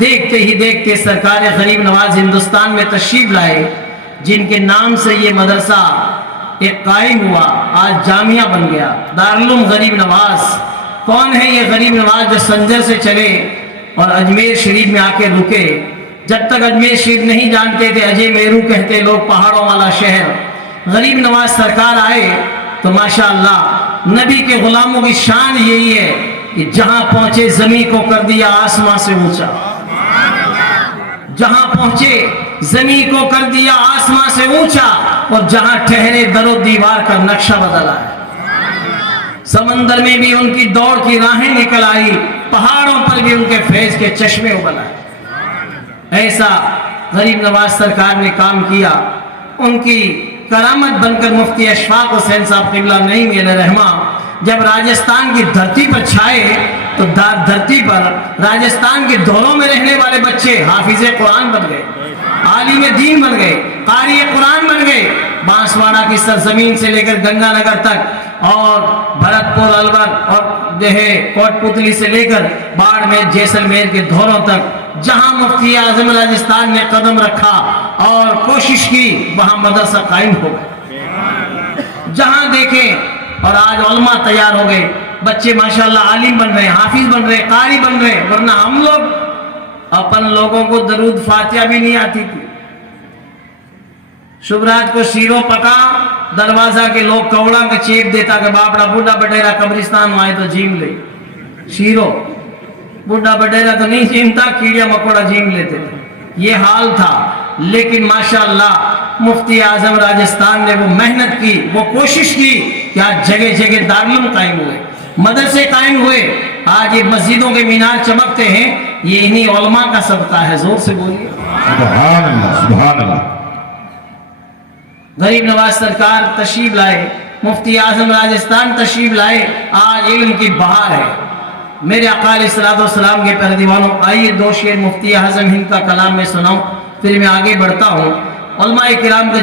دیکھتے ہی دیکھتے سرکار غریب نواز ہندوستان میں تشریف لائے، جن کے نام سے یہ مدرسہ ایک قائم ہوا، آج جامعہ بن گیا، دارالعلوم غریب نواز۔ کون ہے یہ غریب نواز جو سنجر سے چلے اور اجمیر شریف میں آ کے رکے؟ جب تک اجمیر شریف نہیں جانتے تھے، اجے میرو کہتے لوگ، پہاڑوں والا شہر۔ غریب نواز سرکار آئے تو ماشاءاللہ نبی کے غلاموں کی شان یہی ہے کہ جہاں پہنچے زمین کو کر دیا آسمان سے اونچا، جہاں پہنچے زمین کو کر دیا آسمان سے اونچا، اور جہاں ٹھہرے در و دیوار کا نقشہ بدلا ہے۔ سمندر میں بھی ان کی دوڑ کی راہیں نکل آئی، پہاڑوں پر بھی ان کے فیض کے چشمے ابل آئے۔ ایسا غریب نواز سرکار نے کام کیا۔ ان کی کرامت بن کر مفتی اشفاق حسین صاحب قبلہ نعیم علیہ رحمہ جب راجستھان کی دھرتی پر چھائے تو دھرتی پر راجستھان کے دوروں میں رہنے والے بچے حافظ قرآن بن گئے، عالم دین بن گئے، قاری قرآن بن گئے۔ بانسواڑہ کی سرزمین سے لے کر گنگا نگر تک اور بھرت پور الور اور کوٹ پتلی سے لے کر باڑمیر جیسلمیر کے دوروں تک جہاں مفتی اعظم راجستھان نے قدم رکھا اور کوشش کی، وہاں مدرسہ قائم ہو گئے۔ جہاں دیکھیں، اور آج علماء تیار ہو گئے، بچے ماشاءاللہ عالم بن رہے، حافظ بن رہے، قاری بن رہے۔ ورنہ ہم لوگ، اپن لوگوں کو درود فاتحہ بھی نہیں آتی تھی۔ شبراج کو شیرو پکا دروازہ کے لوگ کوڑا کا چیپ دیتا کہ باپڑا بوڑھا بٹیرا قبرستان آئے تو جیم لے۔ شیرو بوڑھا بٹیرا تو نہیں جیمتا، کیڑیا مکوڑا جیم لیتے تھے، یہ حال تھا۔ لیکن ماشاءاللہ مفتی اعظم راجستھان نے وہ محنت کی، وہ کوشش کی کہ آج جگہ جگہ دارالعلوم قائم ہوئے، مدرسے قائم ہوئے۔ آج یہ مسجدوں کے مینار چمکتے ہیں، یہ انہی علماء کا صدقہ ہے۔ زور سے بولیے سبحان اللہ، سبحان اللہ۔ غریب نواز سرکار تشریف لائے، مفتی اعظم راجستھان تشریف لائے، آج علم کی بہار ہے۔ میرے آقا علیہ الصلوۃ والسلام کے پیارے دیوانوں، آئیے دو شعر مفتی اعظم ہند کا کلام میں سناؤں، پھر میں آگے بڑھتا ہوں۔ علماء کرام کا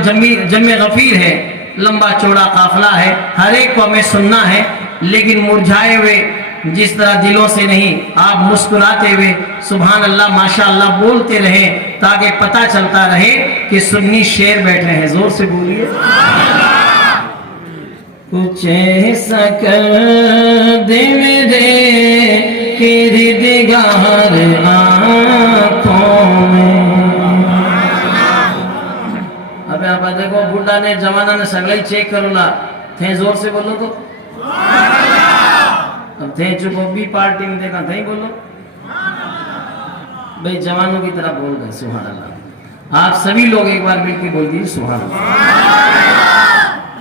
جمع غفیر ہے، لمبا چوڑا قافلہ ہے، ہر ایک کو ہمیں سننا ہے، لیکن مرجھائے ہوئے جس طرح دلوں سے نہیں، آپ مسکراتے ہوئے سبحان اللہ ماشاءاللہ بولتے رہیں تاکہ پتہ چلتا رہے کہ سنی شیر بیٹھے ہیں۔ زور سے بولیے کچھ ایسا کر دے میرے کردگار آنکھوں میں۔ ابھی آپ دیکھو بڈھا نے جوانہ نے سگلائی چیک کرو لا تھے، زور سے بولو تو اب تھے چکو بھی پارٹی میں دیکھا تھے بولو بھئی، جوانوں کی طرح بول گئے سبحان اللہ۔ آپ سبھی لوگ ایک بار مل کے بول دیجیے سبحان اللہ۔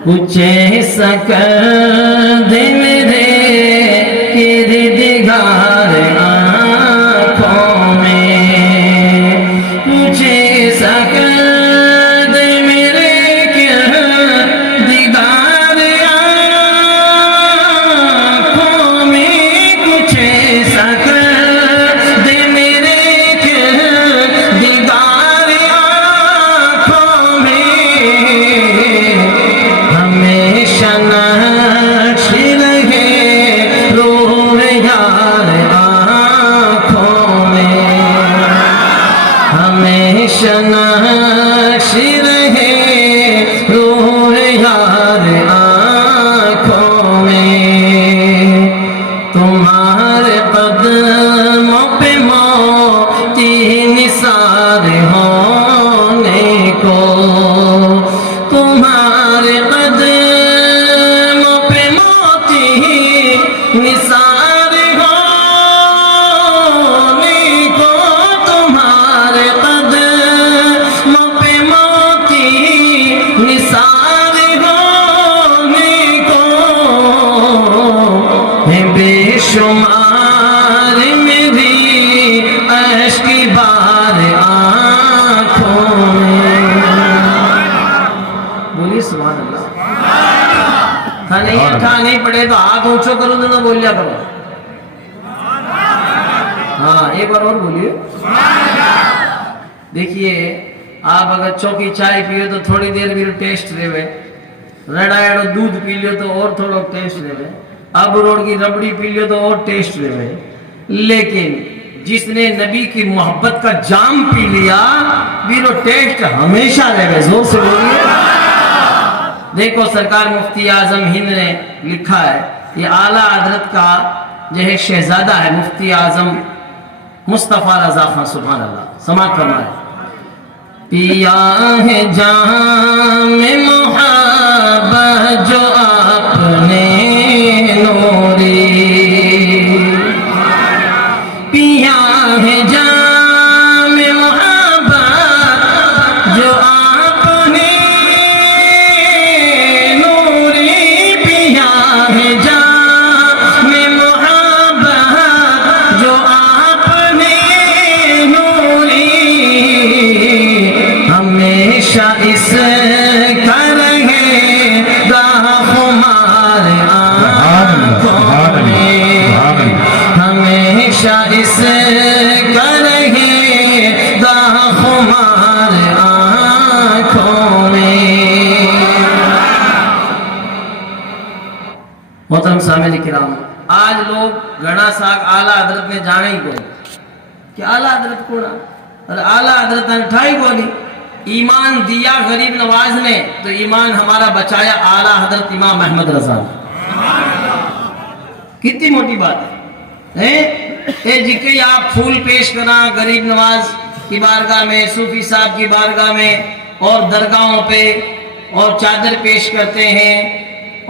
کچھ ایسا کر دے میرے کردگار آنکھوں میں، کچھ ایسا کر دے میرے کردگار آنکھوں میں، کچھ ایسا کر دے میرے کردگار آنکھوں میں، ہمیشہ نقش رہے روح یار آنکھوں میں، ہمیشہ نقش رہے روح یار آنکھوں میں، تمہارے قدموں پہ موتی نثار ہونے کو، تمہارے قدموں پہ موتی نثار ہونے کو، تمہارے قدموں پہ موتی نثار ہونے کو، ہے بے شمار میری اشک بار آنکھوں میں۔ بولیے سبحان اللہ۔ تھا نہیں پڑے تو ہاتھ اونچو کرو تو بولیا کرو۔ ہاں ایک بار اور بولیے۔ دیکھیے آپ اگر چوکی چائے پیو تو تھوڑی دیر بھی ٹیسٹ رہے، رڑا دودھ پی لیو تو اور تھوڑا ٹیسٹ رہے، اب روڑ کی ربڑی پی لیو تو اور ٹیسٹ رہے، لیکن جس نے نبی کی محبت کا جام پی لیا بھی وہ ٹیسٹ ہمیشہ رہے گا. زور سے بولیے. دیکھو سرکار مفتی اعظم ہند نے لکھا ہے, یہ اعلیٰ حضرت کا جو ہے شہزادہ ہے مفتی اعظم مصطفیٰ رضا خان, سبحان اللہ, سماعت فرمائے. پیا ہے جام محبت جو آپ نے نوری, پیا ہے جام محبت جو آپ نے نوری, پیا ہے جام محبت جو آپ نے نوری, ہمیشہ اس کا رہے گا ہمارے آنکھوں میں, ہمیشہ اس کا رہے گا ہمارے آنکھوں میں. محترم سامعین کرام, آج لوگ گھڑا ساگ اعلیٰ حضرت نے جانے ہی کوئی کہ اعلیٰ حضرت کو اور اعلیٰ حضرت نے اٹھائی بولی. ایمان دیا غریب نواز نے تو ایمان ہمارا بچایا اعلیٰ حضرت امام احمد رضا نے. کتنی موٹی بات ہے جی کہ آپ پھول پیش کرنا غریب نواز کی بارگاہ میں, صوفی صاحب کی بارگاہ میں, اور درگاہوں پہ اور چادر پیش کرتے ہیں,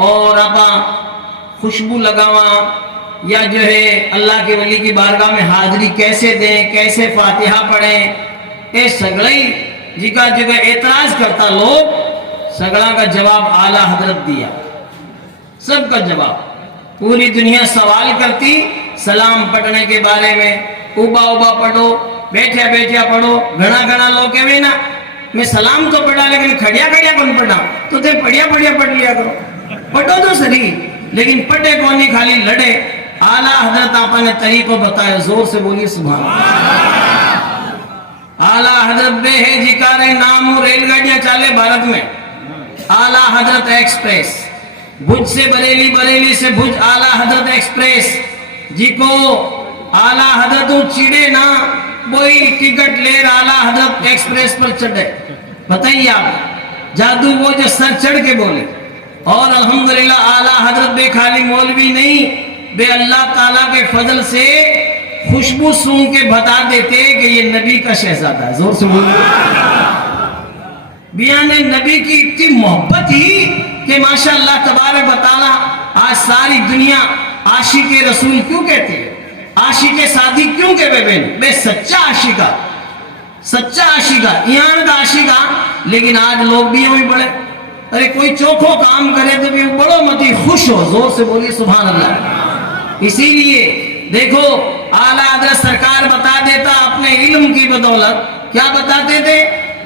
اور آپ خوشبو لگاواں, یا جو ہے اللہ کے ولی کی بارگاہ میں حاضری کیسے دیں, کیسے فاتحہ پڑھیں, اے سگڑی جگہ جگہ اعتراض کرتا لوگ, سگڑا کا جواب اعلیٰ حضرت دیا. سب کا جواب, پوری دنیا سوال کرتی سلام پڑھنے کے بارے میں, اوبا اوبا پڑھو, بیٹھیا بیٹھیا پڑھو. گھنا گھنا لوگ کہوے نا میں سلام تو پڑھا لیکن کھڑیا کھڑیا کون پڑھا, تو تے پڑھیا پڑھیا پڑھ لیا کرو, پڑھو تو صحیح لیکن پڑھے کون نہیں, خالی لڑے. اعلیٰ حضرت آپ نے طریقہ بتایا. زور سے بولیے سبحان اللہ. اعلیٰ حضرت بے ہے جکارے نام ریل گاڑیاں چالے بھارت میں. اعلیٰ حضرت ایکسپریس بھج سے بریلی, بریلی سے بھج اعلیٰ حضرت ایکسپریس جی کو اعلیٰ حضرت چیڑے نا وہی ٹکٹ لے اعلیٰ حضرت ایکسپریس پر چڑھے. بتائیے آپ جادو وہ جو سر چڑھ کے بولے. اور الحمدللہ اعلیٰ حضرت بے خالی مولوی نہیں, بے اللہ تعالیٰ کے فضل سے خوشبو سونگ کے بتا دیتے کہ یہ نبی کا شہزادہ ہے. زور سے بولو. بیان نبی کی اتنی محبت ہی کہ ماشاءاللہ تبارک و تعالیٰ آج ساری دنیا عاشق رسول کیوں کہتے ہیں, عاشق صادق کیوں کہتے ہیں؟ بے سچا عاشقہ, سچا عاشقہ, ایمان کا عاشقہ. لیکن آج لوگ بھی ہوئی بڑے, ارے کوئی چوکھو کام کرے تو بھی بڑو متی خوش ہو. زور سے بولیے سبحان اللہ. اسی لیے دیکھو اعلیٰ حضرت سرکار بتا دیتا اپنے علم کی بدولت. کیا بتاتے تھے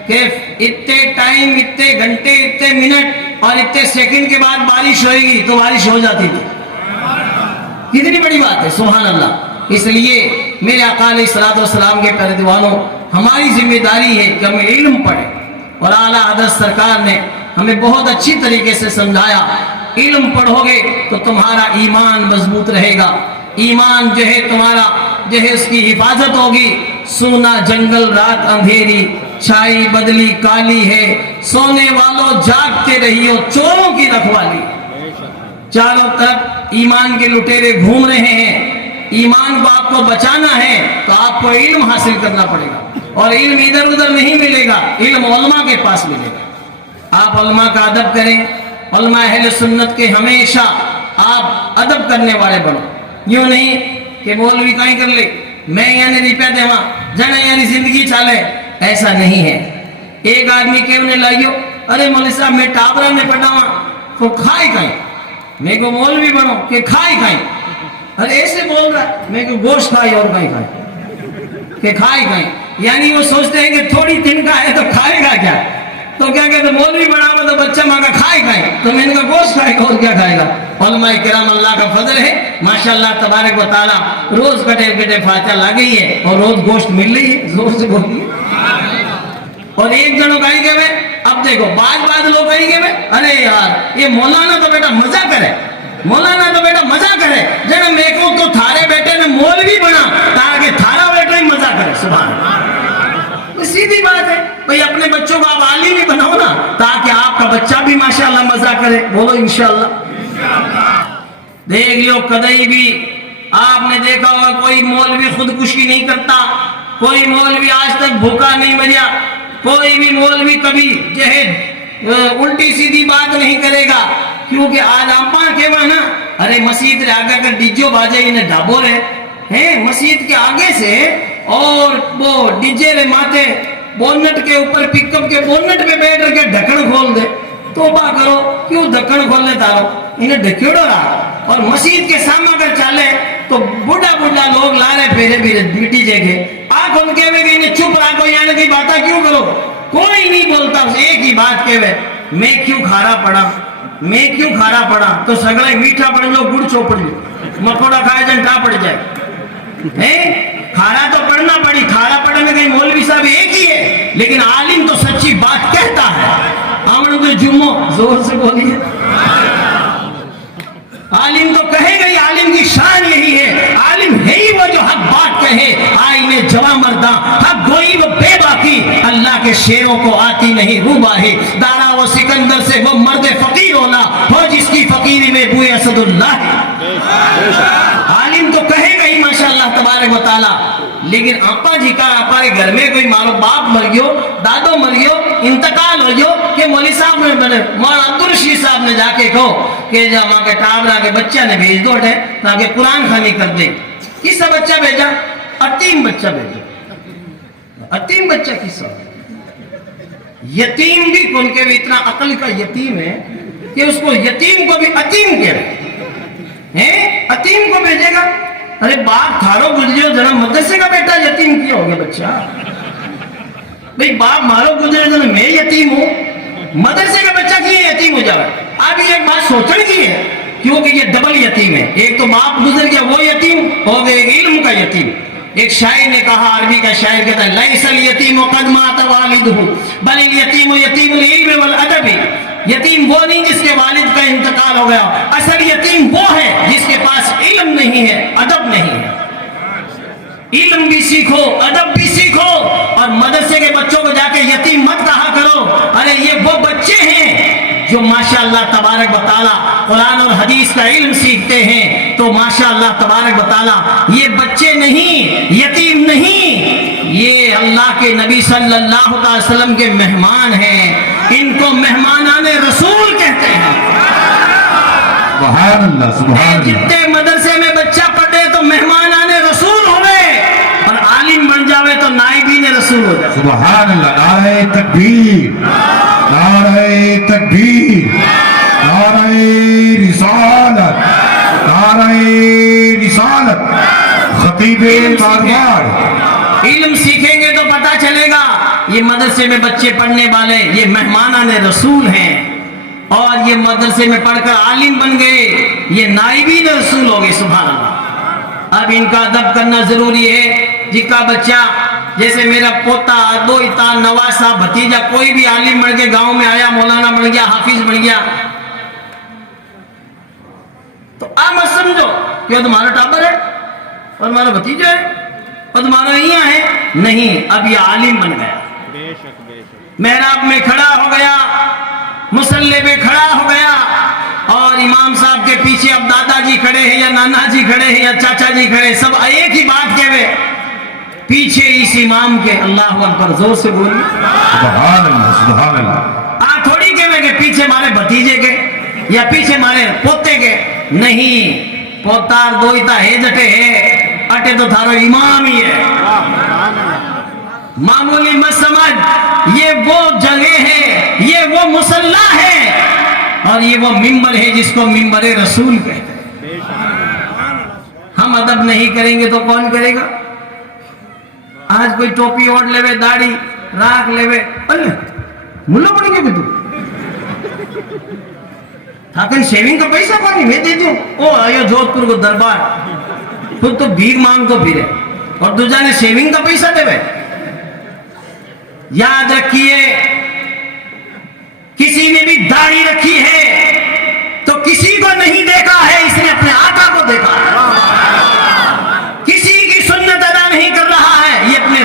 کہ اتنے ٹائم, اتنے گھنٹے, اتنے منٹ اور اتنے سیکنڈ کے بعد بارش ہوئے گی, تو بارش ہو جاتی تھی. کتنی بڑی بات ہے سبحان اللہ. اس لیے میرے آقا علیہ الصلوۃ والسلام کے پیارے دیوانوں, ہماری ذمہ داری ہے کہ ہم علم پڑھیں. اور اعلیٰ حضرت سرکار نے ہمیں بہت اچھی طریقے سے سمجھایا, علم پڑھو گے تو تمہارا ایمان مضبوط رہے گا, ایمان جو ہے تمہارا جو ہے اس کی حفاظت ہوگی. سونا جنگل رات اندھیری, چھائی بدلی کالی ہے, سونے والوں جاگتے رہیو چوروں کی رکھوالی. چاروں طرف ایمان کے لٹیرے گھوم رہے ہیں. ایمان کو آپ کو بچانا ہے تو آپ کو علم حاصل کرنا پڑے گا, اور علم ادھر ادھر نہیں ملے گا, علم علماء کے پاس ملے گا. آپ علماء کا ادب کریں, علماء اہل سنت کے ہمیشہ آپ ادب کرنے والے بنو. یوں نہیں کہ مولوی کہیں کر لے, میں یعنی روپیہ دے وہاں جانا یعنی زندگی چالے, ایسا نہیں ہے. ایک آدمی کے انہیں لائیو, ارے مولوی صاحب میں ٹابرہ میں پڑھا ہوں تو کھائی کہیں, میں کو مولوی بنو کہ کھائی کہیں. ارے ایسے بول رہا ہے, میں کو گوشت کھائی اور کہیں کھائی کہ کھائی کہیں. یعنی وہ سوچتے ہیں کہ تھوڑی دن کا ہے تو کھائے گا کیا, تو کیا کہتے مولوی بنا ہوا تو بچہ ماں کا کھائے کھائے, تو میں نے کہا گوشت کھائے گا اور کیا کھائے گا. علماء کرام اللہ کا فضل ہے ماشاءاللہ تبارک و تعالیٰ, روز کٹے کٹے فاتحہ لا گئی ہے اور روز گوشت مل رہی ہے. زور سے بولیے. اور ایک جنوں کہیں گے میں, اب دیکھو بعض لوگ کہیں گے میں, ارے یار یہ مولانا تو بیٹا مزہ کرے, مولانا تو بیٹا مزہ کرے, جنہوں میں کو تو تھارے بیٹے نے مولوی بنا تاکہ تھارا بیٹا ہے. سبحان اللہ. سیدھی بات ہے بھئی اپنے بچوں کو آپ عالم ہی بناؤ نا تاکہ آپ کا بچہ بھی ماشاءاللہ مزہ کرے. بولو انشاءاللہ. دیکھ لیو کدئی بھی آپ نے دیکھا ہوگا کوئی مولوی خودکشی نہیں کرتا, کوئی مولوی آج تک بھوکا نہیں مریا, کوئی بھی مولوی کبھی الٹی سیدھی بات نہیں کرے گا. کیونکہ آج آپ کے وہاں نا ارے مسجد رہ آگے کر ڈیجو باجے انہیں ڈھابو رہے ہیں مسجد کے آگے سے اور وہ ڈیجے رے ماتے بونٹ کے اوپر پک اپ کے بونٹ پہ بیٹھ کے ڈھکن کھول دے. توبہ کرو, کیوں ڈھکن کھولنے تارو, انہیں ڈھکیڑو رہا. اور مسجد کے سامنے اگر چالے تو بڑھا بڑھا لوگ لا رہے پھیرے پھیرے مٹی جگہ آنکھ ان کے ہوئے کہ انہیں چپ رہا کوئی آنے کی باتیں کیوں کرو. کوئی نہیں بولتا, ایک ہی بات کے ہوئے میں کیوں کھارا پڑا, میں کیوں کھارا پڑا. تو سگڑا میٹھا پڑ لو گڑ چوپڑ لو مکوڑا کھائے جنٹا پڑ جائے. کھارا تو پڑھنا پڑی, کھارا پڑھنے میں کہیں مولوی صاحب ایک ہی ہے لیکن عالم تو سچی بات کہتا ہے. آمن کو جمعہ زور سے بولیے. عالم تو کہے گا, عالم کی شان یہی ہے, عالم ہے ہی وہ جو حق بات کہے. آئینے جواں مرداں حق گوئی وہ بے باقی, اللہ کے شیروں کو آتی نہیں روباہی. دارا و سکندر سے وہ مرد فقیر ہونا ہو جس کی فقیری میں بوئے اسد اللہ. عالم تو کہے گا ہی ماشاءاللہ تبارک و تعالی. لیکن آپا جی کا آپا کے گھر میں کوئی مارو باپ مر گیو, دادو مر گیو, انتقال ہو گیو کہ مولوی صاحب نے مولانا عبدالرشید صاحب نے جا کے کہو کہ جا وہاں کے ٹابرا کے بچہ نے بھیج دو تاکہ قرآن خوانی کر دے. کس سے بچہ بھیجا؟ اتیم بچہ بھیجا. اتیم بچہ کس سے؟ یتیم بھی ان کے بھی اتنا عقل کا یتیم ہے کہ اس کو یتیم کو بھی اتیم کہہ رہے ہیں. اتیم کو بھیجے گا. ارے باپ تھارو گزریو جنم مدرسے کا بیٹا یتیم کیا ہو گیا بچہ. بھئی باپ مارو گزرے جنم میں یتیم ہوں, مدرسے کا بچہ کیے یتیم ہو جائے. اب یہ ایک بات سوچنے کی ہے کیونکہ یہ ڈبل یتیم ہے. ایک تو باپ گزر گیا وہ یتیم ہو گئے, ایک علم کا یتیم. ایک شاعر نے کہا, عربی کا شاعر کہتا ہے لیس الیتیم قد مات والدہ بل الیتیم یتیم العلم والادب. یتیم وہ نہیں جس کے والد کا انتقال ہو گیا, اصل یتیم وہ ہے جس کے پاس علم نہیں ہے, ادب نہیں ہے. علم بھی سیکھو, ادب بھی سیکھو, اور مدرسے کے بچوں کو جا کے یتیم مت کہا کرو. ارے یہ وہ بچے ہیں جو ماشاءاللہ تبارک و تعالی قرآن اور حدیث کا علم سیکھتے ہیں. تو ماشاءاللہ تبارک و تعالی یہ بچے نہیں, یتیم نہیں, یہ اللہ کے نبی صلی اللہ علیہ وسلم کے مہمان ہیں. ان کو مہمانان رسول کہتے ہیں. سبحان اللہ, سبحان اللہ. جتنے مدرسے میں بچہ پڑھے تو مہمانان رسول ہوئے, اور عالم بن جاوے تو نائبین رسول ہو جائے. سبحان اللہ. نعرہ تکبیر, نعرہ تکبیر, نعرہ رسالت, نعرہ رسالت. خطیب بارگاہ علم سیکھیں گے تو پتہ چلے گا یہ مدرسے میں بچے پڑھنے والے یہ مہمانان رسول ہیں, اور یہ مدرسے میں پڑھ کر عالم بن گئے یہ نائبین رسول ہو گئے. سبحان اللہ. اب ان کا ادب کرنا ضروری ہے. جن کا بچہ جیسے میرا پوتا, دوتا, نواسا, بھتیجا کوئی بھی عالم بن کے گاؤں میں آیا, مولانا بن گیا, حافظ بن گیا, تو آپ مت سمجھو کہ وہ تمہارا ٹابر ہے اور تمہارا بھتیجا ہے اور تمہارا یہاں ہے. نہیں, اب یہ عالم بن گیا, محراب میں کھڑا ہو گیا, مصلی پہ کھڑا ہو گیا, اور امام صاحب کے پیچھے اب دادا جی کھڑے ہیں یا نانا جی کھڑے ہیں یا چاچا جی کھڑے, سب ایک ہی بات کہے پیچھے اس امام کے. اللہ اکبر, زور سے بولیے. سبحان اللہ, سبحان اللہ. تھوڑی کہے کہ پیچھے مارے بھتیجے کے یا پیچھے مارے پوتے کے. نہیں, پوتار دوئیتا ہے جٹے ہے, اٹے تو تھارو امام ہی ہے. معمولی مت سمجھ, یہ وہ جگہ ہے, یہ وہ مصلی ہے, اور یہ وہ ممبر ہے جس کو ممبر رسول کہتے ہیں. ہم ادب نہیں کریں گے تو کون کرے گا؟ آج کوئی ٹوپی اوڑھ لے وے, داڑھی راکھ لے وے, ملا بن گیا کہ تو تھاکن شیونگ کا پیسہ پانی میں دے دوں. او آیا جودھ پور کو دربار, خود تو بھیک مانگ کو پھرے اور دوجہ نے شیونگ کا پیسہ دے وے. یاد رکھیے, کسی نے بھی داڑھی رکھی ہے تو کسی کو نہیں دیکھا ہے, اس نے اپنے آقا کو دیکھا ہے. کسی کی سنت ادا نہیں کر رہا ہے, یہ اپنے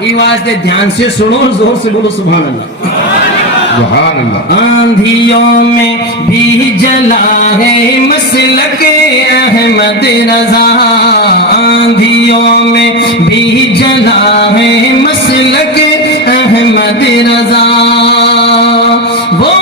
یہ واسطے دھیان سے سنو، زور سے بولو سبحان اللہ۔ سبحان اللہ۔ آندھیوں میں بھی جلا ہے مسلک احمد رضا، آندھیوں میں بھی جلا ہے مسلک احمد رضا، وہ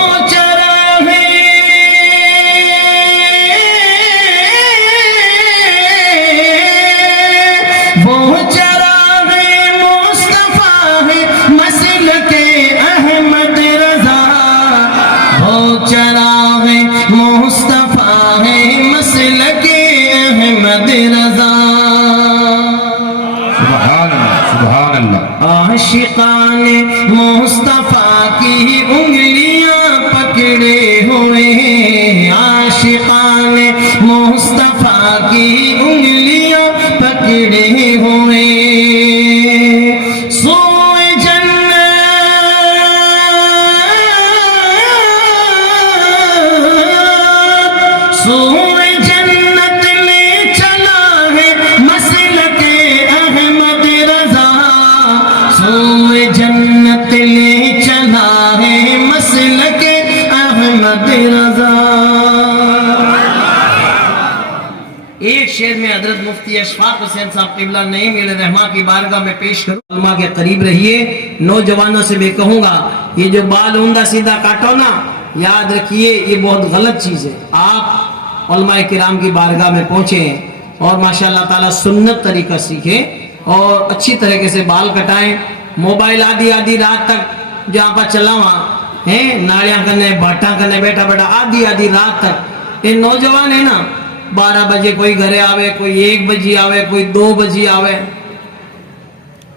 عاشقان مصطفیٰ کی انگلیاں پکڑے ہوئے ہیں، عاشقان مصطفیٰ کی انگلیاں پکڑے ہوئے، سوئے جنت سوئے جنت لے چلا ہے مسلک احمد رضا، سوئے جنت لے چلا ہے مسلک احمد رضا۔ ایک شعر میں حضرت مفتی اشفاق حسین صاحب قبلہ نعیم علیہ رحمہ کی بارگاہ میں پیش کروں۔ علماء کے قریب رہیے، نوجوانوں سے میں کہوں گا یہ جو بال عمدہ سیدھا کاٹو نا، یاد رکھیے یہ بہت غلط چیز ہے۔ آپ علماء کرام کی بارگاہ میں پہنچیں اور ماشاءاللہ تعالیٰ سنت طریقہ سیکھیں اور اچھی طریقے سے بال کٹائیں۔ موبائل آدھی رات تک جہاں پر چلا وہاں ہیں ناڑیاں کرنے بھاٹاں کرنے بیٹھا آدھی رات تک، یہ نوجوان ہے نا 12 بجے کوئی گھرے آوے، کوئی 1 بجے آوے، کوئی 2 بجے آوے،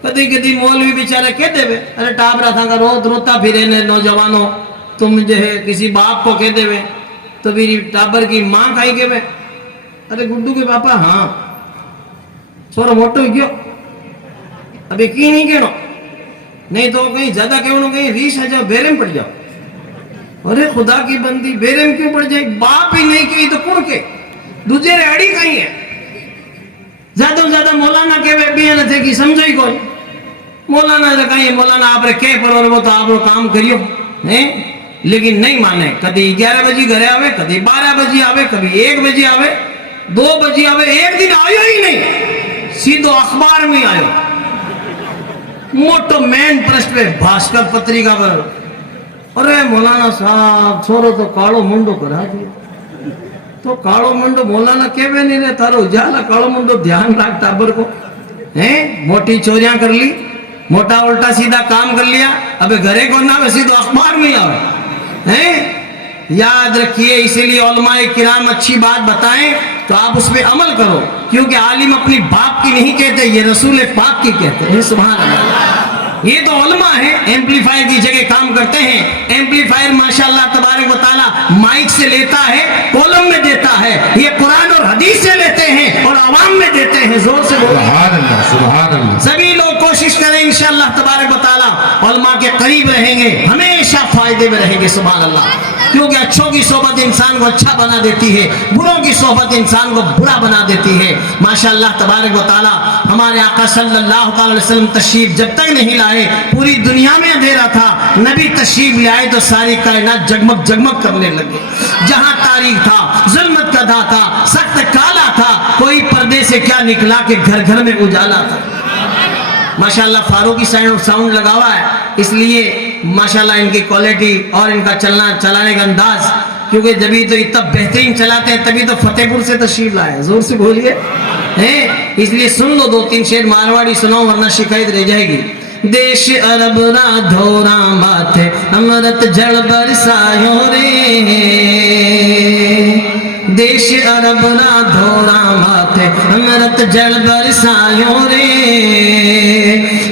کدی مولوی بیچارے کہتے ہوئے ارے ٹاپ رہا تھا روتا پھرے نے نوجوانوں، تم جو ہے کسی باپ کو کہتے ہوئے تو میری ٹابر کی ماں کھائی کے میں ارے گڈو کے پاپا ہاں چھوڑو موٹو ہی کیوں ابھی کی نہیں کہنا نہیں تو کہیں زیادہ کہو کہیں ریش آ جاؤ بیرم پڑ جاؤ، ارے خدا کی بندی بیرم کیوں پڑ جائے، باپ ہی نہیں کہی تو کڑ کے دوسرے ریڑی کہیں ہے، زیادہ مولانا کے بھی نہ تھے کہ سمجھو ہی کوئی مولانا کہیں مولانا آپ رکھے پر اور وہ تو آپ کام کریو لیکن نہیں مانے، کبھی 11 بجے گھرے آوے، کبھی 12 بجے آوے، کبھی 1 بجے آوے، 2 بجے آوے، ایک دن آئیو ہی نہیں سیدھو اخبار میں آئیو موٹو مین پرسٹ پہ بھاسکر پتریکا پر، ارے مولانا صاحب چھوڑو تو کاڑو منڈو کرا دیا، تو کاڑو منڈو مولانا کہوے نہیں رہے تارو جالا کاڑو منڈو دھیان رکھ ٹابر کو موٹی چوریاں کر لی، موٹا الٹا سیدھا کام کر لیا، ابے گھرے کو نہ سیدھو اخبار میں آوے۔ یاد رکھیے اسی لیے علماء کرام اچھی بات بتائیں تو آپ اس پہ عمل کرو، کیونکہ عالم اپنی باپ کی نہیں کہتے، یہ رسول پاک کی کہتے ہیں۔ سبحان اللہ، یہ تو علماء ہیں ایمپلیفائر کی جگہ کام کرتے ہیں، ایمپلیفائر ماشاءاللہ تبارک و تعالی مائک سے لیتا ہے، کولم میں دیتا ہے، یہ قرآن اور حدیث سے لیتے ہیں اور عوام میں دیتے ہیں، زور سے بولو سبحان اللہ سبحان اللہ۔ سبھی لوگ کوشش کریں انشاءاللہ تبارک و تعالی علماء کے قریب رہیں گے، ہمیشہ فائدے میں رہیں گے۔ سبحان اللہ، کیونکہ اچھوں کی صحبت انسان کو اچھا بنا دیتی ہے، بروں کی صحبت انسان کو برا بنا دیتی ہے۔ ماشاءاللہ تبارک و تعالی ہمارے آقا صلی اللہ علیہ وسلم تشریف جب تک نہیں لائے پوری دنیا میں اندھیرا تھا، نبی تشریف لے آئے تو ساری کائنات جگمگ کرنے لگے، جہاں تاریک تھا، ظلمت کا دھا تھا، سخت کالا تھا، کوئی پردے سے کیا نکلا کہ گھر گھر میں اجالا تھا۔ ماشاءاللہ فاروقی ساؤنڈ لگا ہوا ہے، اس لیے ماشاءاللہ ان کی کوالٹی اور ان کا چلانے کا انداز، کیونکہ جبھی تو اتنا بہترین چلاتے ہیں تبھی تو فتح پور سے تشریف لائے، زور سے بولیے، اس لیے سن لو 2-3 شعر مارواڑی سناؤ ورنہ شکایت رہ جائے گی۔ دیش عرب را دھورا ماتھے امرت جڑ برسایوں رے، دیش عرب را دھورا ماتھے امرت جڑ برسایوں رے،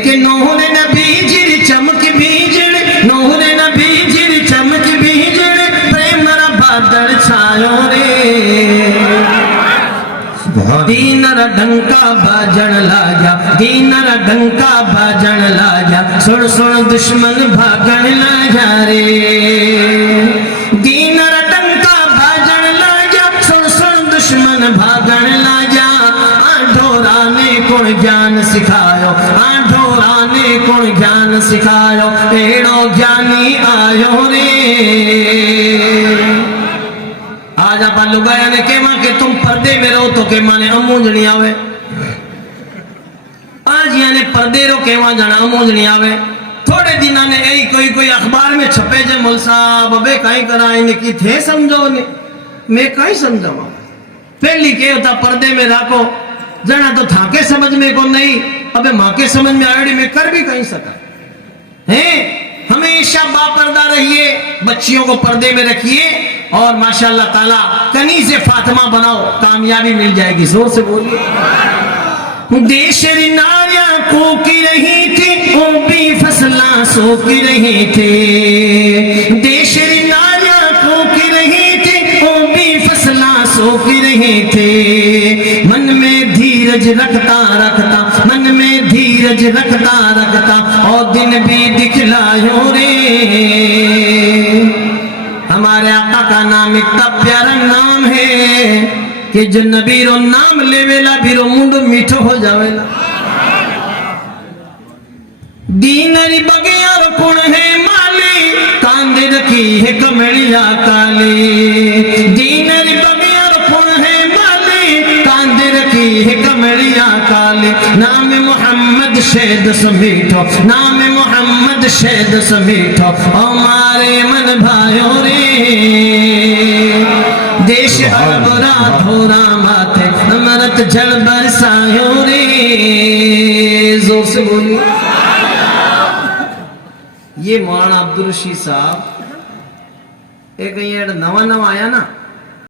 کہ نور نبی جر چمک بھیجڑ، نور نبی جر چمک بھیجڑ، پریم را بادل چھایوں رے، دین را ڈنکا باجن لاجا، دین را ڈنکا باجن لاجا، سن سن دشمن بھاگن لاجا رے، دین را ڈنکا باجن لاجا، سن سن دشمن بھاگن لاجا، آنڈورانے کو جان سکھایو، آنڈورانے نہیں آیو رے آج آپ لگایا نے کہما کہ تم پردے میں رہو تو کہما نے امونجنی آوے آج یعنی پردے رو کہما جانا امونجنی آوے تھوڑے دنہ نے ای کوئی اخبار میں چھپے جے مل صاحب ابے کہیں کرائیں نے کی تھے سمجھو نے میں کہیں سمجھا پہلی کہ ہوتا پردے میں رکھو جانا تو تھا کے سمجھ میں کو نہیں ابے ماں کے سمجھ میں آئیڈی میں کر بھی کہیں سکا ہمیشہ با پردہ رہیے بچیوں کو پردے میں رکھیے اور ماشاءاللہ تعالیٰ کنیز فاطمہ بناؤ کامیابی مل جائے گی زور سے بولیے دیشری ناریاں کوکی رہی تھی وہ بھی فصلہ سوکی رہی تھی دیشری ناریاں کوکی رہی تھی وہ بھی فصلہ سوکی رہی تھی من میں دھیرج رکھتا من میں دھیرج رکھتا اور دن بھی دکھلایو رے ہمارے آقا کا نام اتنا پیارا نام ہے کہ جو نبی رو نام لے ویلا بھی رو منڈو میٹھو ہو جاویلا دینری بگیار کون ہے مالی کاندے رکھی ہے کمڑیا کالی دینری بگیار کون ہے مالی کاندے رکھی ہے کمڑیا کالی نام محمد شہد سمیٹھو نام محمد شہد سمیٹھو ہمارے من بھائیو رے دیش عربرا دھورا ماتے امرت جل برسایو رے زور سے بولی یہ مولانا عبدالرشید صاحب ایک یہ نوا آیا نا